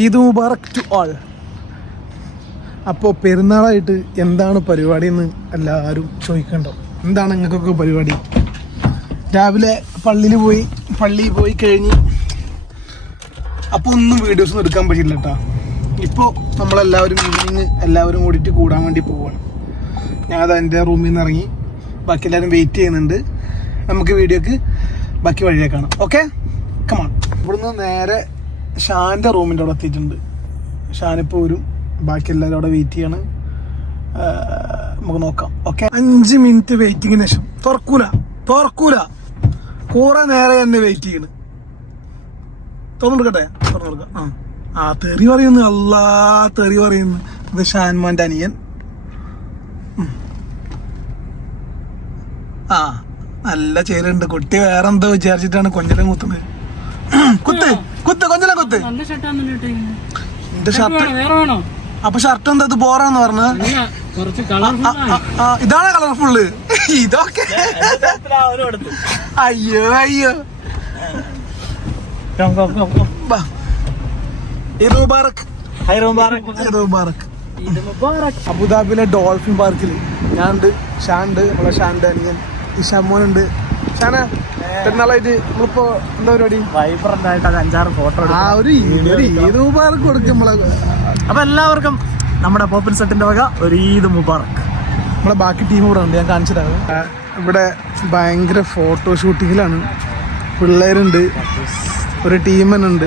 Eid Mubarak to all അപ്പോൾ പെരുന്നാളായിട്ട് എന്താണ് പരിപാടി എന്ന് എല്ലാവരും ചോദിക്കണ്ടോ? എന്താണ് നിങ്ങൾക്കൊക്കെ പരിപാടി? രാവിലെ പള്ളിയിൽ പോയി പള്ളിയിൽ പോയി കഴിഞ്ഞ് അപ്പോൾ ഒന്നും വീഡിയോസ് ഒന്നും എടുക്കാൻ പറ്റില്ല കേട്ടോ ഇപ്പോൾ നമ്മളെല്ലാവരും ഈവനിങ് എല്ലാവരും കൂടിയിട്ട് കൂടാൻ വേണ്ടി പോവാണ്. ഞാനത് എന്റെ റൂമിൽ നിന്ന് ഇറങ്ങി. ബാക്കി എല്ലാവരും വെയിറ്റ് ചെയ്യുന്നുണ്ട്. നമുക്ക് വീഡിയോക്ക് ബാക്കി വഴിയെ കാണാം. ഓക്കെ കമാണ് ഇവിടുന്ന് നേരെ ഷാന്റെ റൂമിന്റെ അവിടെ എത്തിയിട്ടുണ്ട്. ഷാനിപ്പോൾ വരും. ബാക്കി എല്ലാവരും അവിടെ വെയിറ്റ് ചെയ്യാണ്. നമുക്ക് നോക്കാം. ഓക്കെ അഞ്ച് മിനിറ്റ് വെയിറ്റിങ്ങിന് ശേഷം. തുറക്കൂല. തുറക്കൂല. കുറെ നേരെ എന്നെ വെയിറ്റ് ചെയ്യണ്. തുറന്നെടുക്കട്ടെ തുറന്നെടുക്കാം ആ. ആ തെറി പറയുന്നു. അല്ലാ തെറി പറയുന്നു. ഇത് ഷാൻമാന്റെ അനിയൻ. ആ നല്ല ചേരുണ്ട്. കുട്ടി വേറെന്തോ വിചാരിച്ചിട്ടാണ് കൊഞ്ഞലം കുത്തുന്നത്. കുത്ത് കുത്ത് കൊഞ്ഞലം കുത്ത്. എന്റെ ഷർട്ട് അപ്പൊ ഷർട്ട് എന്താ ഇത് ബോറാന്ന് പറഞ്ഞത്? ഇതാണ് കളർഫുള്ള് ഇതൊക്കെ. അയ്യോ അയ്യോ. അബുദാബിയിലെ ഡോൾഫിൻ പാർക്കിൽ ഞാനുണ്ട് ഷാനുണ്ട് നമ്മളെ ഷാന്റെ അനിയൻ. ഇഷാമോനുണ്ട് ഷാന പെരുന്നാളായിട്ട് നമ്മളിപ്പോ എന്താ പരിപാടി? വൈബ്രന്റ് ആയിട്ട് അത് അഞ്ചാറ് ഫോട്ടോ ആ ഒരു ഒരു ഈദ് മുബാറക് കൊടുക്കും നമ്മളെ. അപ്പൊ എല്ലാവർക്കും നമ്മുടെ പോപ്പിൻ സെറ്റിന്റെ വക ഒരു ഈദ് മുബാറക് നമ്മുടെ ബാക്കി ടീം കൂടെ ഉണ്ട് ഞാൻ കാണിച്ചു ഇവിടെ ഭയങ്കര ഫോട്ടോ ഷൂട്ടിങ്ങിലാണ് പിള്ളേരുണ്ട് ഒരു ടീമനുണ്ട്. ഉണ്ട്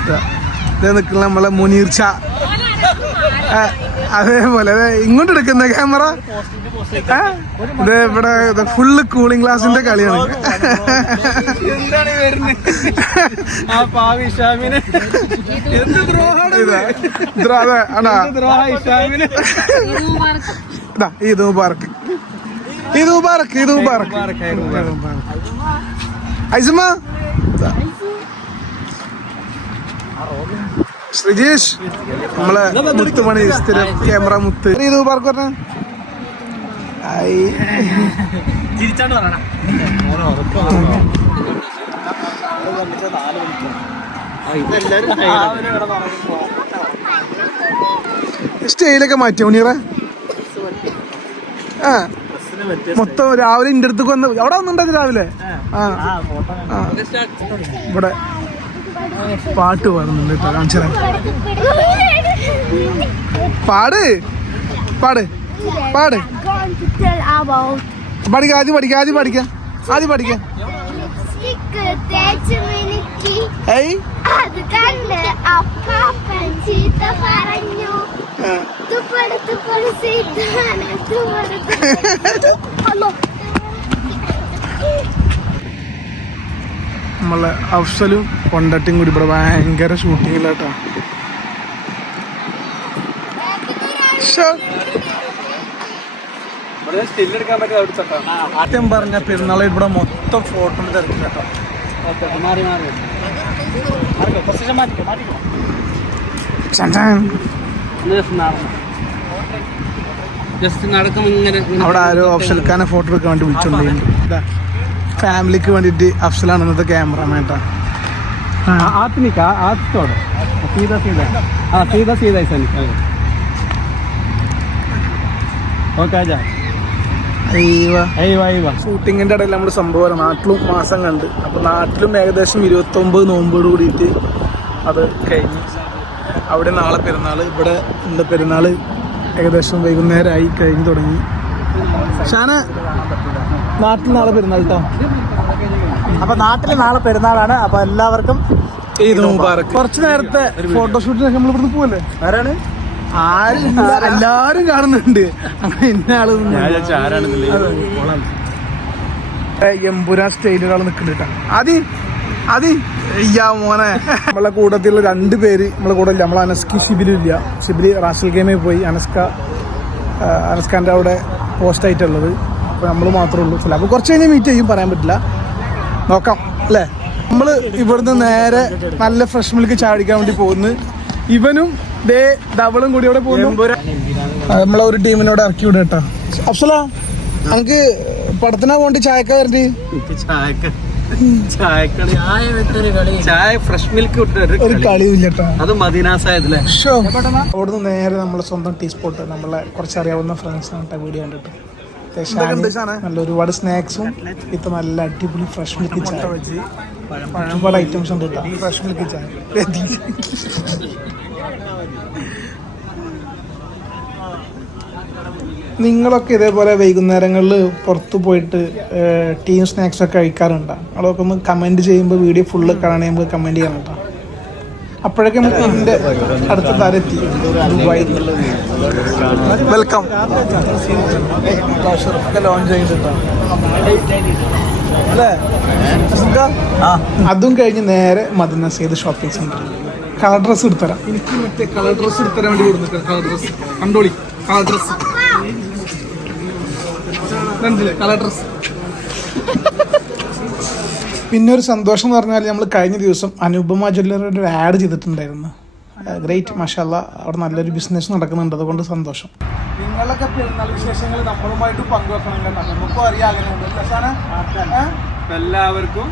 ഇതാ, നിൽക്കുന്ന നമ്മളെ മുനീർച്ച അതേപോലെ അതെ ഇങ്ങോട്ട് എടുക്കുന്ന ക്യാമറ ഇത് ഇവിടെ ഫുള്ള് കൂളിംഗ് ഗ്ലാസിന്റെ കളിയാണ്. ഷാമിന് ഇതാ? ഈദ് മുബാറക്ക് ഈദ് മുബാറക്ക് ഈദ് മുബാറക്ക് ഐസമ്മ. ശ്രീജേഷ് നമ്മളെ മുത്തുമണി സ്ഥിരം ക്യാമറ മുത്ത്. ഈദ് പാർക്ക് പറഞ്ഞ. ചിരിച്ചാണ്ട് പറയണ. സ്റ്റൈലൊക്കെ മാറ്റിയോ ഉണ്ണീറ ആ. മൊത്തം രാവിലെ ഇന്റെ അടുത്തേക്ക് വന്ന് അവിടെ വന്നിട്ടുണ്ടായിരുന്നു രാവിലെ? ആ. ഇവിടെ പാട്ട് പാടുന്നുണ്ട് കേട്ടോ കാണിച്ചു പാട്. പാട്. പാട്. Going to tell about പഠിക്കാം ആദ്യം പഠിക്കാം ആദ്യം പഠിക്കാം. ആദ്യം പഠിക്കാം. lipstick തേച്ച് മിനുക്കി. ഏയ്. അത് കണ്ട് അപ്പാപ്പൻ ചീത്ത പറഞ്ഞു. തുപ്പട് തുപ്പട് സീതാണ് തുപ്പട് അല്ലോ. നമ്മളെ അഫ്സലും കൊണ്ടട്ടും കൂടി ഇവിടെ ഭയങ്കര ഷൂട്ടിങ്ങിലാട്ടാ ആദ്യം പറഞ്ഞ പെരുന്നാൾ ഇവിടെ മൊത്തം ഫോട്ടോ തിരക്കി കേട്ടോ മാറി മാറി. അവിടെ ആരോ അഫ്സൽഖാനെ ഫോട്ടോ എടുക്കാൻ വേണ്ടി വിളിച്ചോണ്ട് ഫാമിലിക്ക് വേണ്ടിയിട്ട് അഫ്സലാണ് ഇന്നത്തെ ക്യാമറമാൻ കേട്ടോ ആത്മിക ആത്തോടെ സീത സീത. ആ ഓക്കെ ഷൂട്ടിങ്ങിന്റെ ഇടയിൽ നമ്മൾ സംഭവം നാട്ടിലും മാസം കണ്ട്. അപ്പൊ നാട്ടിലും ഏകദേശം ഇരുപത്തി ഒമ്പത് നോമ്പോട് കൂടിയിട്ട് അത് കഴിഞ്ഞ്. അവിടെ നാളെ പെരുന്നാൾ ഇവിടെ ഇന്ന് പെരുന്നാൾ ഏകദേശം വൈകുന്നേരമായി കഴിഞ്ഞു തുടങ്ങി. ഷാന നാട്ടിൽ നാളെ പെരുന്നാൾ കേട്ടോ അപ്പൊ നാട്ടിൽ നാളെ പെരുന്നാളാണ്. അപ്പൊ എല്ലാവർക്കും കുറച്ച് നേരത്തെ ഫോട്ടോഷൂട്ടിനൊക്കെ നമ്മൾ ഇവിടുന്ന് പോവല്ലേ? ആരാണ്? ആരും എല്ലാരും കാണുന്നുണ്ട്. അങ്ങനെ ഇന്ന ആൾ എമ്പുരാ അതി. ഒരാൾ നിൽക്കുന്നുണ്ട് ആദി അയ്യാ മോനെ. നമ്മളെ കൂട്ടത്തിലുള്ള രണ്ട് പേര് നമ്മളെ കൂടെ ഇല്ല. നമ്മളെ അനസ്കി ശിബിലില്ല ശിബിലി റാസൽ ഗെയിമിൽ പോയി. അനസ്ക അനസ്കാന്റെ അവിടെ പോസ്റ്റ് ആയിട്ടുള്ളത് അപ്പോൾ നമ്മൾ മാത്രമേ ഉള്ളൂ. ചില അപ്പോൾ കുറച്ച് കഴിഞ്ഞ് മീറ്റ് ചെയ്യും പറയാൻ പറ്റില്ല. നോക്കാം അല്ലേ? നമ്മൾ ഇവിടുന്ന് നേരെ നല്ല ഫ്രഷ് മിൽക്ക് ചാടിക്കാൻ വേണ്ടി പോകുന്നു. ഇവനും ദേ ഡബിളും കൂടി ഇവിടെ പോകുന്നു നമ്മളെ ഒരു ടീമിനോട് ഇറക്കി വിടും കേട്ടോ. അഫ്സല നമുക്ക് പടത്തിനാ പോണ്ടി ചായക്ക വരണ്ടി? ഒരു. കളിയില്ല അവിടുന്ന് നേരെ നമ്മളെ സ്വന്തം ടീ സ്പോട്ട് നമ്മളെ കുറച്ചറിയാവുന്ന ഫ്രണ്ട്സ് ആണ് വീഡിയോ കണ്ടിട്ട്. നല്ല ഒരുപാട് സ്നാക്സും ഇപ്പൊ നല്ല അടിപൊളി ഫ്രഷ് മിൽക്ക് ചായ. ഒരുപാട് ഐറ്റംസ് ഉണ്ട് കേട്ടോ. ഫ്രഷ് മിൽക്ക് ചായ. നിങ്ങളൊക്കെ ഇതേപോലെ വൈകുന്നേരങ്ങളിൽ പുറത്ത് പോയിട്ട് ടീം സ്നാക്സ് ഒക്കെ കഴിക്കാറുണ്ടോ? നിങ്ങളൊക്കെ ഒന്ന് കമന്റ് ചെയ്യുമ്പോൾ വീഡിയോ ഫുള്ള് കാണുമ്പോൾ കമന്റ് ചെയ്യണം കേട്ടോ. അപ്പോഴൊക്കെ നമുക്ക് എന്റെ അടുത്ത താരെത്തി ദുബായ് വെൽക്കം ലോഞ്ച് ചെയ്തിട്ടാണ് അല്ലേ? അതും കഴിഞ്ഞ് നേരെ മദന സെയ്ത് ഷോപ്പിംഗ് സെന്ററിൽ കളർ ഡ്രസ്സ് എടുത്തരാം. എനിക്ക് മറ്റേ കളർ ഡ്രസ്സ് എടുത്തരാൻ വേണ്ടി കൊടുത്തു കളർ ഡ്രസ്സ് കണ്ടോളി കളർ ഡ്രസ്സ് കളർ ഡ്രസ്സ് പിന്നെ ഒരു സന്തോഷം എന്ന് പറഞ്ഞാൽ നമ്മൾ കഴിഞ്ഞ ദിവസം അനുപമ ജ്വല്ലറിയുടെ ഒരു ആഡ് ചെയ്തിട്ടുണ്ടായിരുന്നു. ഗ്രേറ്റ് മഷാല്ല അവിടെ നല്ലൊരു ബിസിനസ് നടക്കുന്നുണ്ട്. അതുകൊണ്ട് സന്തോഷം. നിങ്ങളൊക്കെ പെരുന്നാൾ വിശേഷങ്ങൾ നമ്മളുമായിട്ട് പങ്കുവെക്കണം കേട്ടോ നമുക്കും അറിയാം എല്ലാവർക്കും